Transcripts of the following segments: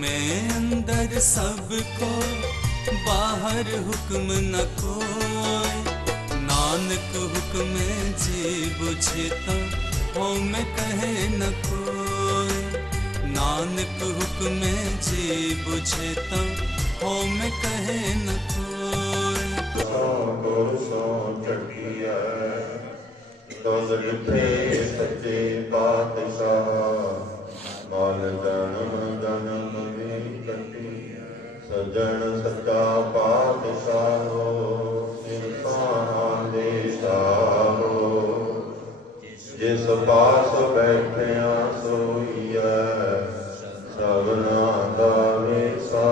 में अंदर सबको बाहर हुक्म न कोई। नानक हुक्म जी बुझता हो मैं कहे न कोई। नानक हुक्म जी बुझता हो मैं कहे न कोई। सौ दो सौ चटिया दो ਸਜਣ ਸੱਚਾ ਪਾਤਸ਼ਾਹੋ ਸਿਰਸਾਂ ਦੇ ਸਾਹੋ। ਜਿਸ ਪਾਸ ਬੈਠਿਆ ਸੋਈਐ, ਸਭਨਾ ਦਾ ਵਿਸਾਹੋ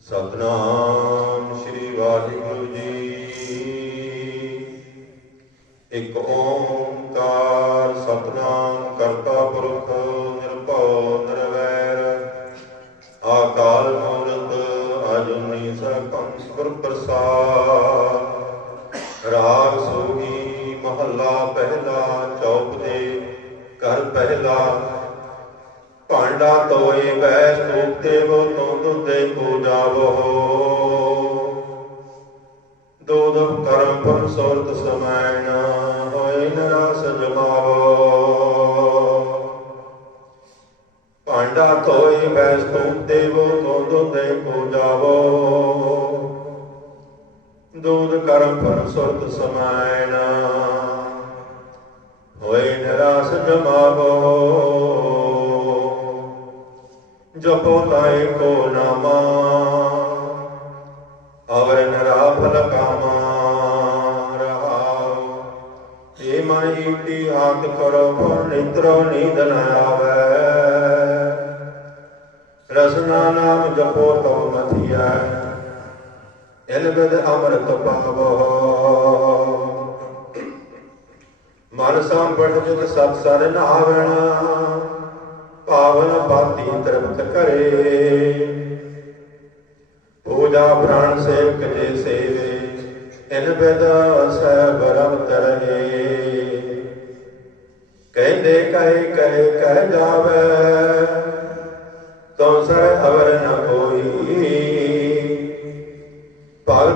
ਸਤਨਾਮ ਸ੍ਰੀ ਵਾਹਿਗੁਰੂ ਜੀ। ਇੱਕ ਓੰਕਾਰ ਸਤਨਾਮ ਆਕਾਲ ਮੂਰਤ ਅਜੂਨੀ ਸਭੰ ਗੁਰ ਪ੍ਰਸਾਦ। ਰਾਗ ਸੋਹੀ ਮਹੱਲਾ ਪਹਿਲਾ ਚੌਪ ਦੇ ਘਰ ਪਹਿਲਾ। ਭਾਂਡਾ ਤੋਏ ਬੈ ਸੂਪ ਦੇਵੋ ਤੋਂ ਦੁੱਧੇ ਪੂਜਾਵੋ ਦੁੱਧ ਕਰਮ ਪਰ ਸੁਰਤ ਸਮੈਣ ਹੋਏ ਨਰਸ ਤੋਏ ਬੈ ਸੂਪ ਦੇਵੋ ਤੋਂ ਦੁੱਧੇ ਪੂਜਾਵੋ ਕਰਮ ਪਰ ਸੁਰਤ ਸਮੈਣ ਹੋਏ ਨਿਰਾਸ ਜਮਾਵੋ। ਜਪੋ ਤਾਏ ਕੋ ਨਾਮਾ। ਅਵਰ ਨਰਾਫਲ ਕਾਮਾ। ਰਹਾਉ। ਏ ਮਨ ਈਟੀ ਆਤ ਕਰੋ ਨਿਤਰੋ ਨੀਂਦ ਨ ਆਵੇ। ਇਲ ਬਿਦ ਪਾਵੋ ਮਨ ਸੰਪੜ ਜਿਤ ਸਤ ਸਰ ਨਾਵਣ ਪਾਵਨ ਬਾਤੀ ਤ੍ਰਿਪਤ ਕਰੇ ਪੂਜਾ ਪ੍ਰਾਣ ਸੇਵਕ ਜੇ ਸੇਵੇ ਇਨ ਸਹਿਬ ਰਮਤ ਰਹੇ ਕਹਿੰਦੇ ਕਹੇ ਕਹੇ ਕਹਿ ਜਾਵੇ ਤਉ ਸਰ ਅਵਰ ਨ ਕੋਈ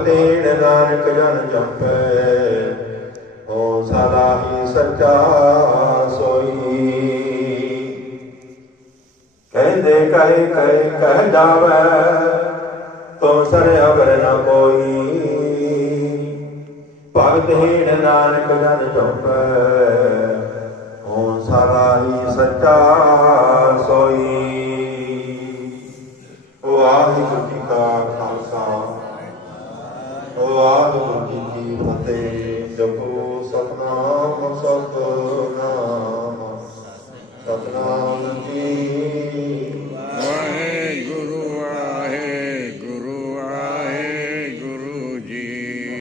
ਦੇਣ ਨਾਨਕ ਜਨ ਜਪੈ। ਹੋ ਸਦਾ ਹੀ ਸੱਚਾ ਸੋਈ। ਕਹਿੰਦੇ ਕਹੇ ਕਹੇ ਕਹਿ ਜਾਵੇ, ਤੋ ਸਰ ਅਵਰ ਨ ਕੋਈ। ਭਗਤ ਹੀਣ ਨਾਨਕ ਜਨ ਚੁਪੈ ਹੋ ਸਾਰਾ ਹੀ ਸੱਚਾ ਸੋਈ। ਵਾਹਿਗੁਰੂ ਜੀ ਕਾ ਵਾਹਿਗੁਰੂ ਜੀ